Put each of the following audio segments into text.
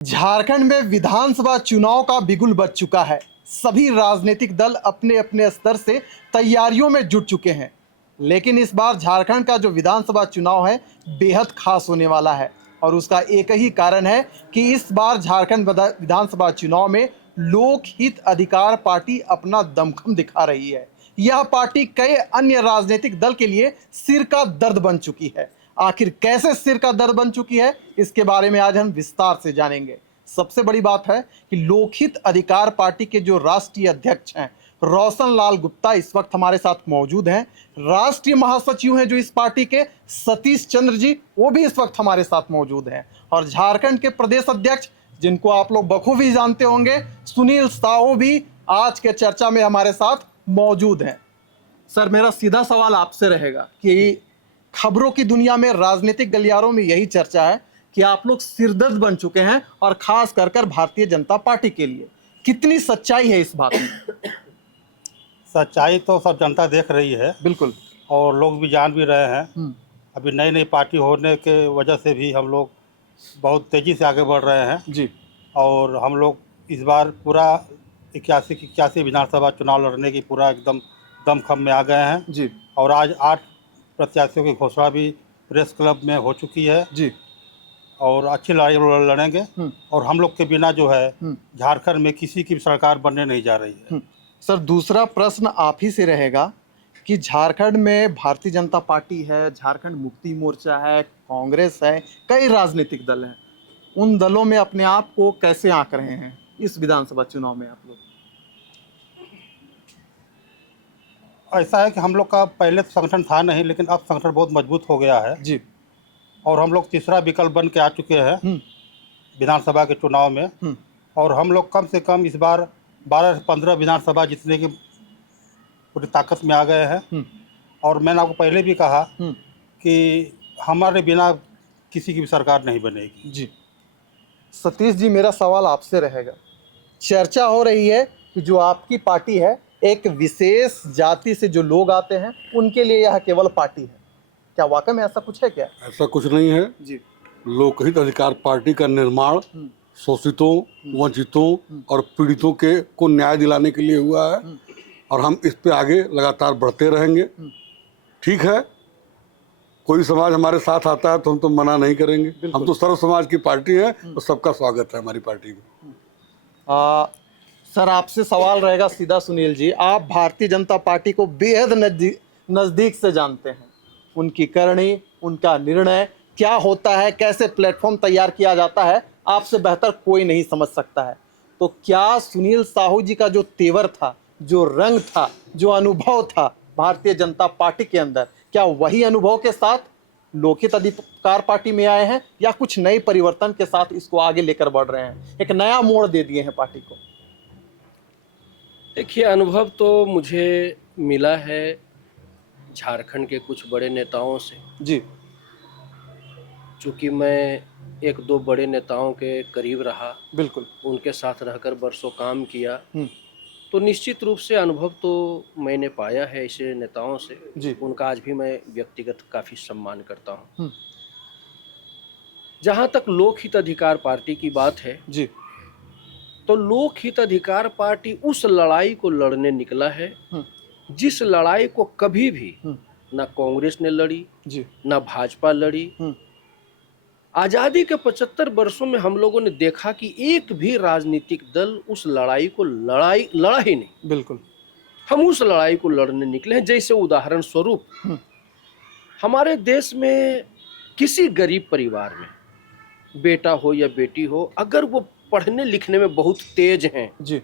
झारखंड में विधानसभा चुनाव का बिगुल बज चुका है। सभी राजनीतिक दल अपने अपने स्तर से तैयारियों में जुट चुके हैं। लेकिन इस बार झारखंड का जो विधानसभा चुनाव है बेहद खास होने वाला है और उसका एक ही कारण है कि इस बार झारखंड विधानसभा चुनाव में लोक हित अधिकार पार्टी अपना दमखम दिखा रही है। यह पार्टी कई अन्य राजनीतिक दल के लिए सिर का दर्द बन चुकी है। आखिर कैसे सिर का दर्द बन चुकी है, इसके बारे में आज हम विस्तार से जानेंगे। सबसे बड़ी बात है कि लोकहित अधिकार पार्टी के जो राष्ट्रीय अध्यक्ष हैं रोशन लाल गुप्ता इस वक्त हमारे साथ मौजूद हैं। राष्ट्रीय महासचिव हैं जो इस पार्टी के सतीश चंद्र जी, वो भी इस वक्त हमारे साथ मौजूद हैं। और झारखंड के प्रदेश अध्यक्ष जिनको आप लोग बखूबी जानते होंगे, सुनील साहू भी आज के चर्चा में हमारे साथ मौजूद हैं। सर, मेरा सीधा सवाल आपसे रहेगा कि खबरों की दुनिया में, राजनीतिक गलियारों में यही चर्चा है कि आप लोग सिरदर्द बन चुके हैं और खास कर भारतीय जनता पार्टी के लिए। कितनी सच्चाई है इस बात में? सच्चाई तो सब जनता देख रही है। बिल्कुल। और लोग भी जान भी रहे हैं। अभी नई नई पार्टी होने के वजह से भी हम लोग बहुत तेज़ी से आगे बढ़ रहे हैं जी। और हम लोग इस बार पूरा 81 विधानसभा चुनाव लड़ने की पूरा एकदम दमखम में आ गए हैं जी। और आज 8 प्रत्याशियों की घोषणा भी प्रेस क्लब में हो चुकी है जी। और अच्छी लड़ाई लड़ेंगे। और हम लोग के बिना जो है झारखंड में किसी की सरकार बनने नहीं जा रही है। सर, दूसरा प्रश्न आप ही से रहेगा कि झारखंड में भारतीय जनता पार्टी है, झारखंड मुक्ति मोर्चा है, कांग्रेस है, कई राजनीतिक दल हैं। उन दलों में अपने आप को कैसे आंक रहे हैं इस विधानसभा चुनाव में आप लोग? ऐसा है कि हम लोग का पहले तो संगठन था नहीं, लेकिन अब संगठन बहुत मजबूत हो गया है जी। और हम लोग तीसरा विकल्प बन के आ चुके हैं विधानसभा के चुनाव में। और हम लोग कम से कम इस बार 12 से 15 विधानसभा जीतने की पूरी ताकत में आ गए हैं। और मैंने आपको पहले भी कहा कि हमारे बिना किसी की भी सरकार नहीं बनेगी। जी। सतीश जी, मेरा सवाल आपसे रहेगा। चर्चा हो रही है कि जो आपकी पार्टी है, एक विशेष जाति से जो लोग आते हैं उनके लिए यह केवल पार्टी है। क्या वाकई में ऐसा कुछ है क्या? ऐसा कुछ नहीं है जी। लोकहित अधिकार पार्टी का निर्माण शोषितों, वंचितों और पीड़ितों के को न्याय दिलाने के लिए हुआ है और हम इस पे आगे लगातार बढ़ते रहेंगे। ठीक है, कोई समाज हमारे साथ आता है तो हम तो मना नहीं करेंगे। हम तो सर्व समाज की पार्टी है और सबका स्वागत है हमारी पार्टी में। सर, आपसे सवाल रहेगा सीधा। सुनील जी, आप भारतीय जनता पार्टी को बेहद नज़दीक से जानते हैं। उनकी करनी, उनका निर्णय क्या होता है, कैसे प्लेटफॉर्म तैयार किया जाता है, आपसे बेहतर कोई नहीं समझ सकता है। तो क्या सुनील साहू जी का जो तेवर था, जो रंग था, जो अनुभव था भारतीय जनता पार्टी के अंदर, क्या वही अनुभव के साथ लोकहित अधिकार पार्टी में आए हैं या कुछ नए परिवर्तन के साथ इसको आगे लेकर बढ़ रहे हैं, एक नया मोड़ दे दिए हैं पार्टी को? देखिए, अनुभव तो मुझे मिला है झारखंड के कुछ बड़े नेताओं से। जी। चूँकि मैं 1-2 बड़े नेताओं के करीब रहा, बिल्कुल। उनके साथ रहकर बरसों काम किया, तो निश्चित रूप से अनुभव तो मैंने पाया है ऐसे नेताओं से। जी। उनका आज भी मैं व्यक्तिगत काफ़ी सम्मान करता हूँ। जहाँ तक लोकहित अधिकार पार्टी की बात है जी, तो लोकहित अधिकार पार्टी उस लड़ाई को लड़ने निकला है जिस लड़ाई को कभी भी ना कांग्रेस ने लड़ी, जी, ना भाजपा लड़ी। आज़ादी के 75 वर्षों में हम लोगों ने देखा कि एक भी राजनीतिक दल उस लड़ाई को लड़ा ही नहीं। बिल्कुल। हम उस लड़ाई को लड़ने निकले हैं। जैसे उदाहरण स्वरूप, हमारे देश में किसी गरीब परिवार में बेटा हो या बेटी हो, अगर वो पढ़ने लिखने में बहुत तेज हैं जी,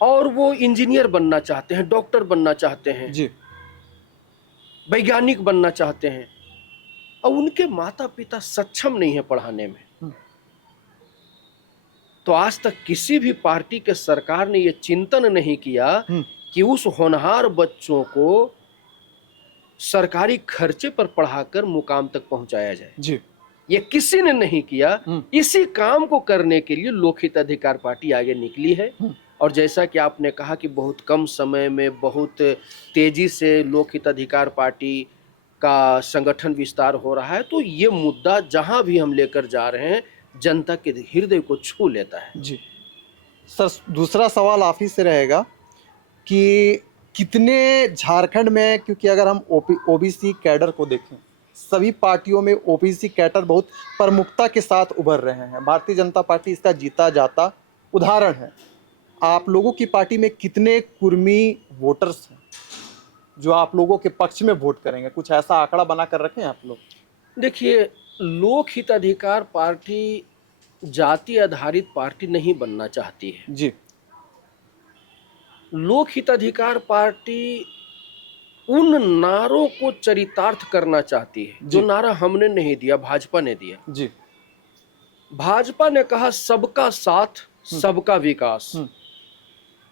और वो इंजीनियर बनना चाहते हैं, डॉक्टर बनना चाहते हैं, जी, वैज्ञानिक बनना चाहते हैं, और उनके माता पिता सक्षम नहीं है पढ़ाने में, तो आज तक किसी भी पार्टी के सरकार ने ये चिंतन नहीं किया कि उस होनहार बच्चों को सरकारी खर्चे पर पढ़ाकर मुकाम तक पहुंचाया जाए। जी। ये किसी ने नहीं किया। इसी काम को करने के लिए लोकहित अधिकार पार्टी आगे निकली है। और जैसा कि आपने कहा कि बहुत कम समय में बहुत तेजी से लोकहित अधिकार पार्टी का संगठन विस्तार हो रहा है, तो ये मुद्दा जहां भी हम लेकर जा रहे हैं जनता के हृदय को छू लेता है। जी सर, दूसरा सवाल आप ही से रहेगा कि कितने झारखंड में, क्योंकि अगर हम ओबीसी कैडर को देखें, सभी पार्टियों में ओबीसी कैडर बहुत प्रमुखता के साथ उभर रहे हैं। भारतीय जनता पार्टी इसका जीता जाता उदाहरण है। आप लोगों की पार्टी में कितने कुर्मी वोटर्स हैं जो आप लोगों के पक्ष में वोट करेंगे? कुछ ऐसा आंकड़ा बना कर रखें आप लोग? देखिए, लोक हिताधिकार पार्टी जाति आधारित पार्टी नहीं बनना चाहती है। जी लोक हिताधिकार पार्टी उन नारों को चरितार्थ करना चाहती है जो नारा हमने नहीं दिया, भाजपा ने दिया। जी भाजपा ने कहा सबका साथ सबका विकास,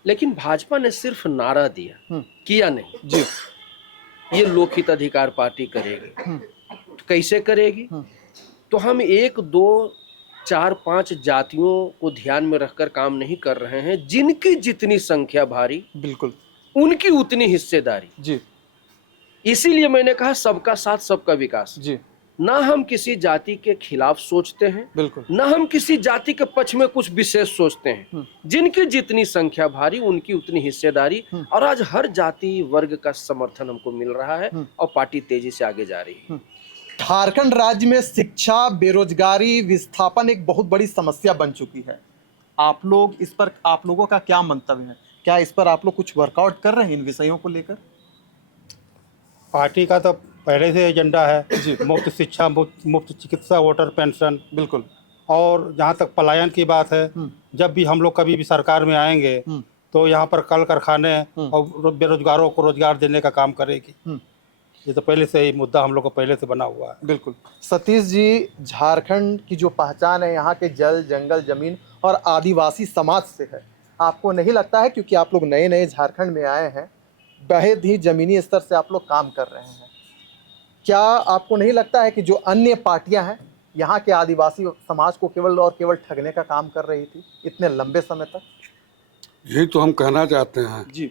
लेकिन भाजपा ने सिर्फ नारा दिया, किया नहीं। जी ये लोक हिताधिकार पार्टी करेगी। तो कैसे करेगी? तो हम 1, 2, 4, 5 जातियों को ध्यान में रखकर काम नहीं कर रहे हैं। जिनकी जितनी संख्या भारी, बिल्कुल, उनकी उतनी हिस्सेदारी। जी इसीलिए मैंने कहा सबका साथ सबका विकास। जी ना हम किसी जाति के खिलाफ सोचते हैं, बिल्कुल, ना हम किसी जाति के पक्ष में कुछ विशेष सोचते हैं। जिनकी जितनी संख्या भारी, उनकी उतनी हिस्सेदारी। और आज हर जाति वर्ग का समर्थन हमको मिल रहा है और पार्टी तेजी से आगे जा रही है। झारखंड राज्य में शिक्षा, बेरोजगारी, विस्थापन एक बहुत बड़ी समस्या बन चुकी है। आप लोग इस पर, आप लोगों का क्या मंतव्य है? क्या इस पर आप लोग कुछ वर्कआउट कर रहे हैं इन विषयों को लेकर? पार्टी का तो पहले से एजेंडा है मुफ्त शिक्षा, मुफ्त चिकित्सा, वोटर पेंशन। बिल्कुल। और जहाँ तक पलायन की बात है, जब भी हम लोग कभी भी सरकार में आएंगे तो यहाँ पर कल कारखाने और बेरोजगारों को रोजगार देने का काम करेगी। ये तो पहले से ही मुद्दा हम लोग को पहले से बना हुआ है। बिल्कुल। सतीश जी, झारखंड की जो पहचान है यहाँ के जल, जंगल, जमीन और आदिवासी समाज से है। आपको नहीं लगता है, क्योंकि आप लोग नए नए झारखंड में आए हैं, बेहद ही जमीनी स्तर से आप लोग काम कर रहे हैं, क्या आपको नहीं लगता है कि जो अन्य पार्टियां हैं यहाँ के आदिवासी समाज को केवल और केवल ठगने का काम कर रही थी इतने लंबे समय तक? यही तो हम कहना चाहते हैं जी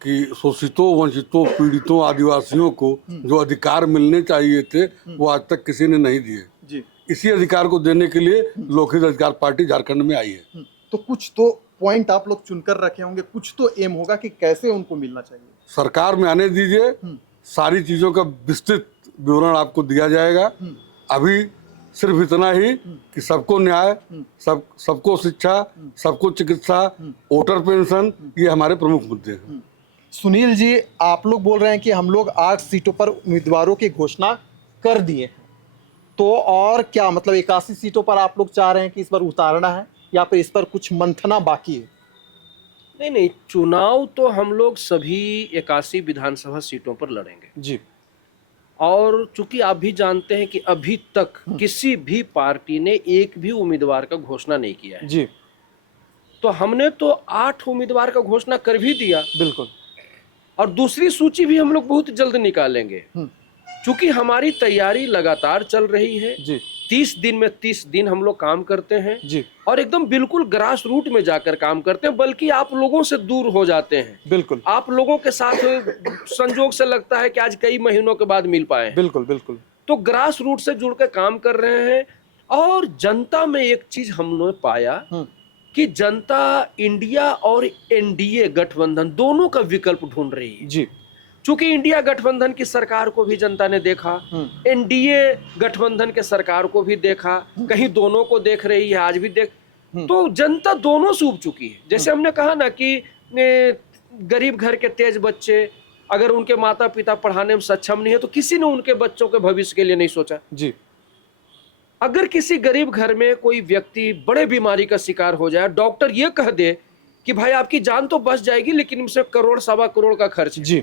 कि शोषितों, वंचितों, पीड़ितों, आदिवासियों को जो अधिकार मिलने चाहिए थे वो आज तक किसी ने नहीं दिए। जी इसी अधिकार को देने के लिए लोकहित अधिकार पार्टी झारखंड में आई है। तो कुछ तो पॉइंट आप लोग चुनकर रखे होंगे, कुछ तो एम होगा कि कैसे उनको मिलना चाहिए। सरकार में आने दीजिए, सारी चीजों का विस्तृत विवरण आपको दिया जाएगा। अभी सिर्फ इतना ही कि सबको न्याय, सबको शिक्षा, सबको चिकित्सा, वोटर पेंशन, ये हमारे प्रमुख मुद्दे हैं। सुनील जी, आप लोग बोल रहे हैं कि हम लोग 8 सीटों पर उम्मीदवारों की घोषणा कर दिए हैं, तो और क्या मतलब 81 सीटों पर आप लोग चाह रहे हैं कि इस पर उतारना है या फिर इस पर कुछ मंथना बाकी है? नहीं, चुनाव तो हम लोग सभी 81 विधानसभा सीटों पर लड़ेंगे जी। और चूंकि आप भी जानते हैं कि अभी तक किसी भी पार्टी ने एक भी उम्मीदवार का घोषणा नहीं किया है जी, तो हमने तो 8 उम्मीदवार का घोषणा कर भी दिया। बिल्कुल। और दूसरी सूची भी हम लोग बहुत जल्द निकालेंगे। चूंकि हमारी तैयारी लगातार चल रही है जी। 30 दिन में 30 दिन हम लोग काम करते हैं जी, और एकदम बिल्कुल ग्रास रूट में जाकर काम करते हैं, बल्कि आप लोगों से दूर हो जाते हैं। बिल्कुल। आप लोगों के साथ संजोग से लगता है कि आज कई महीनों के बाद मिल पाए हैं। बिल्कुल बिल्कुल। तो ग्रास रूट से जुड़कर काम कर रहे हैं। और जनता में एक चीज हमने पाया कि जनता इंडिया और एनडीए गठबंधन दोनों का विकल्प ढूंढ रही है जी। चूंकि इंडिया गठबंधन की सरकार को भी जनता ने देखा, एनडीए गठबंधन के सरकार को भी देखा, कहीं दोनों को देख रही है, आज भी देख। तो जनता दोनों से उब चुकी है। जैसे हमने कहा ना कि गरीब घर के तेज बच्चे अगर उनके माता पिता पढ़ाने में सक्षम नहीं है तो किसी ने उनके बच्चों के भविष्य के लिए नहीं सोचा जी। अगर किसी गरीब घर में कोई व्यक्ति बड़े बीमारी का शिकार हो जाए, डॉक्टर ये कह दे कि भाई आपकी जान तो बच जाएगी लेकिन इसमें 1 करोड़ 1.25 करोड़ का खर्च जी,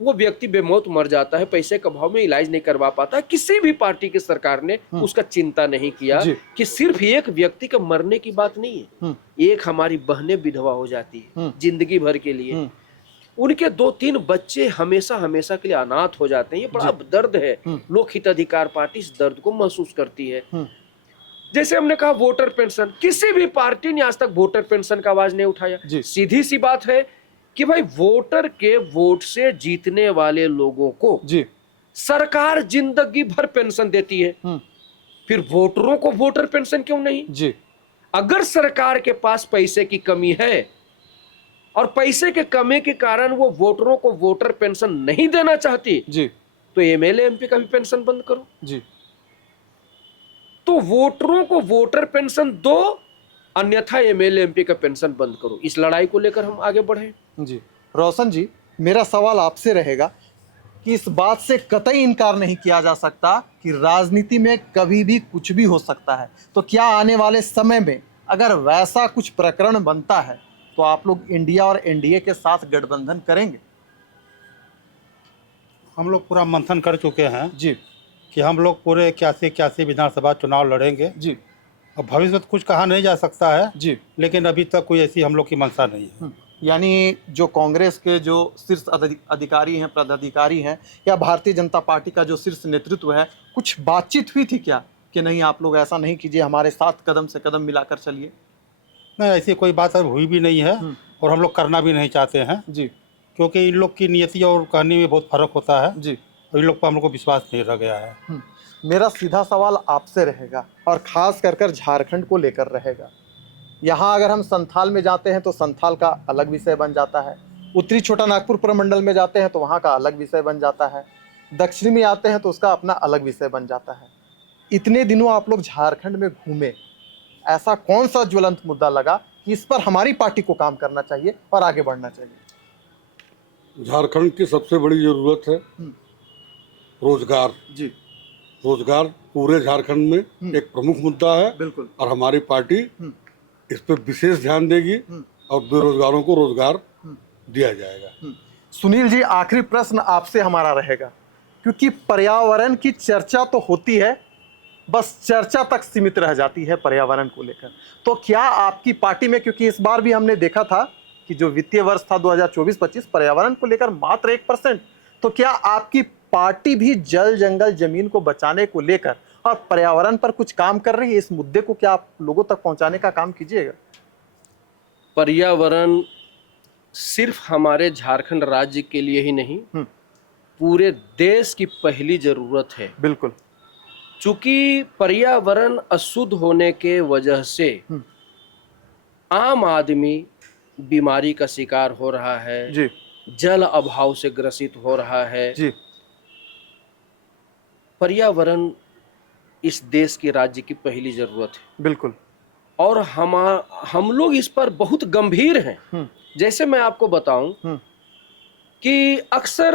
वो व्यक्ति बेमौत मर जाता है, पैसे के अभाव में इलाज नहीं करवा पाता। किसी भी पार्टी की सरकार ने उसका चिंता नहीं किया कि सिर्फ एक व्यक्ति का मरने की बात नहीं है, एक हमारी बहनें विधवा हो जाती है जिंदगी भर के लिए, उनके 2-3 बच्चे हमेशा हमेशा के लिए अनाथ हो जाते हैं। ये बड़ा दर्द है। लोक हित अधिकार पार्टी इस दर्द को महसूस करती है। जैसे हमने कहा वोटर पेंशन, किसी भी पार्टी ने आज तक वोटर पेंशन का आवाज नहीं उठाया। सीधी सी बात है कि भाई वोटर के वोट से जीतने वाले लोगों को जी, सरकार जिंदगी भर पेंशन देती है। फिर वोटरों को वोटर पेंशन क्यों नहीं? जी अगर सरकार के पास पैसे की कमी है और पैसे के कमी के कारण वो वोटरों को वोटर पेंशन नहीं देना चाहती, जी तो एमएलए एमपी का भी पेंशन बंद करो। जी तो वोटरों को वोटर पेंशन दो, अन्यथा एमएलए एमपी का पेंशन बंद करो। इस लड़ाई को लेकर हम आगे बढ़े। जी रोशन जी, मेरा सवाल आपसे रहेगा कि इस बात से कतई इनकार नहीं किया जा सकता कि राजनीति में कभी भी कुछ भी हो सकता है। तो क्या आने वाले समय में अगर वैसा कुछ प्रकरण बनता है तो आप लोग इंडिया और एनडीए के साथ गठबंधन करेंगे? हम लोग पूरा मंथन कर चुके हैं जी कि हम लोग पूरे 81 विधानसभा चुनाव लड़ेंगे। जी अब भविष्य में तो कुछ कहा नहीं जा सकता है, जी लेकिन अभी तक कोई ऐसी हम लोग की मंशा नहीं है। यानी जो कांग्रेस के जो शीर्ष अधिकारी हैं, पदाधिकारी हैं, या भारतीय जनता पार्टी का जो शीर्ष नेतृत्व है, कुछ बातचीत हुई थी क्या कि नहीं आप लोग ऐसा नहीं कीजिए, हमारे साथ कदम से कदम मिलाकर चलिए? नहीं, ऐसी कोई बात अब हुई भी नहीं है और हम लोग करना भी नहीं चाहते हैं, जी क्योंकि इन लोग की नियति और कहानी में बहुत फर्क होता है। जी और इन लोग पर हम लोग को विश्वास नहीं रह गया है। मेरा सीधा सवाल आपसे रहेगा और खास कर झारखंड को लेकर रहेगा। यहाँ अगर हम संथाल में जाते हैं तो संथाल का अलग विषय बन जाता है, उत्तरी छोटा नागपुर प्रमंडल में जाते हैं तो वहाँ का अलग विषय बन जाता है, दक्षिणी में आते हैं तो उसका अपना अलग विषय बन जाता है। इतने दिनों आप लोग झारखंड में घूमे, ऐसा कौन सा ज्वलंत मुद्दा लगा कि इस पर हमारी पार्टी को काम करना चाहिए और आगे बढ़ना चाहिए? झारखंड की सबसे बड़ी जरूरत है रोजगार। जी रोजगार पूरे झारखंड में एक प्रमुख मुद्दा है, बिल्कुल। और हमारी पार्टी इस पर विशेष ध्यान देगी और बेरोजगारों को रोजगार दिया जाएगा। सुनील जी, आखिरी प्रश्न आपसे हमारा रहेगा, क्योंकि पर्यावरण की चर्चा तो होती है, बस चर्चा तक सीमित रह जाती है पर्यावरण को लेकर। तो क्या आपकी पार्टी में, क्योंकि इस बार भी हमने देखा था कि जो वित्तीय वर्ष था 2024-25 पर्यावरण को लेकर मात्र 1%, तो क्या आपकी पार्टी भी जल जंगल जमीन को बचाने को लेकर और पर्यावरण पर कुछ काम कर रही है? इस मुद्दे को क्या आप लोगों तक पहुंचाने का काम कीजिएगा? पर्यावरण सिर्फ हमारे झारखंड राज्य के लिए ही नहीं, पूरे देश की पहली जरूरत है। बिल्कुल। चूंकि पर्यावरण अशुद्ध होने के वजह से आम आदमी बीमारी का शिकार हो रहा है, जी जल अभाव से ग्रसित हो रहा है। जी पर्यावरण इस देश के राज्य की पहली जरूरत है। बिल्कुल। और हम लोग इस पर बहुत गंभीर हैं। जैसे मैं आपको बताऊं कि अक्सर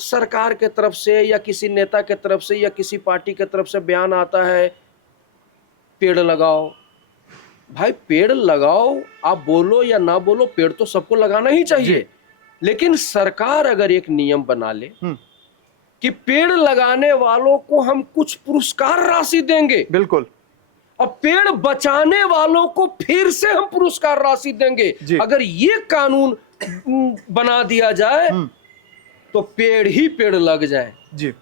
सरकार के तरफ से या किसी नेता के तरफ से या किसी पार्टी के तरफ से बयान आता है, पेड़ लगाओ। भाई पेड़ लगाओ, आप बोलो या ना बोलो, पेड़ तो सबको लगाना ही चाहिए। लेकिन सरकार अगर एक नियम बना ले कि पेड़ लगाने वालों को हम कुछ पुरस्कार राशि देंगे, बिल्कुल, और पेड़ बचाने वालों को फिर से हम पुरस्कार राशि देंगे, अगर ये कानून बना दिया जाए तो पेड़ ही पेड़ लग जाए जी,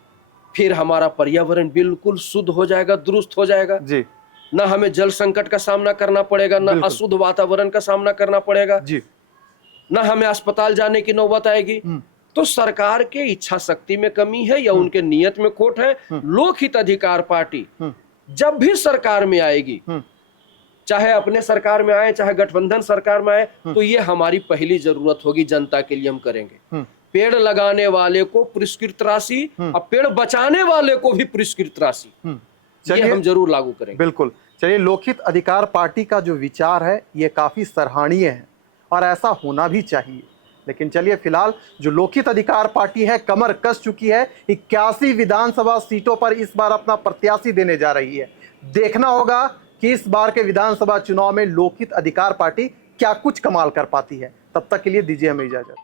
फिर हमारा पर्यावरण बिल्कुल शुद्ध हो जाएगा, दुरुस्त हो जाएगा जी। ना हमें जल संकट का सामना करना पड़ेगा, ना अशुद्ध वातावरण का सामना करना पड़ेगा जी, ना हमें अस्पताल जाने की नौबत आएगी। तो सरकार के इच्छा शक्ति में कमी है या उनके नियत में खोट है। लोकहित अधिकार पार्टी जब भी सरकार में आएगी, चाहे अपने सरकार में आए चाहे गठबंधन सरकार में आए, तो ये हमारी पहली जरूरत होगी, जनता के लिए हम करेंगे। पेड़ लगाने वाले को पुरस्कृत राशि और पेड़ बचाने वाले को भी पुरस्कृत राशि, ये हम जरूर लागू करेंगे। बिल्कुल। चलिए, लोकहित अधिकार पार्टी का जो विचार है ये काफी सराहनीय है और ऐसा होना भी चाहिए। लेकिन चलिए, फिलहाल जो लोकहित अधिकार पार्टी है कमर कस चुकी है, 81 विधानसभा सीटों पर इस बार अपना प्रत्याशी देने जा रही है। देखना होगा कि इस बार के विधानसभा चुनाव में लोकहित अधिकार पार्टी क्या कुछ कमाल कर पाती है। तब तक के लिए दीजिए हमें इजाजत।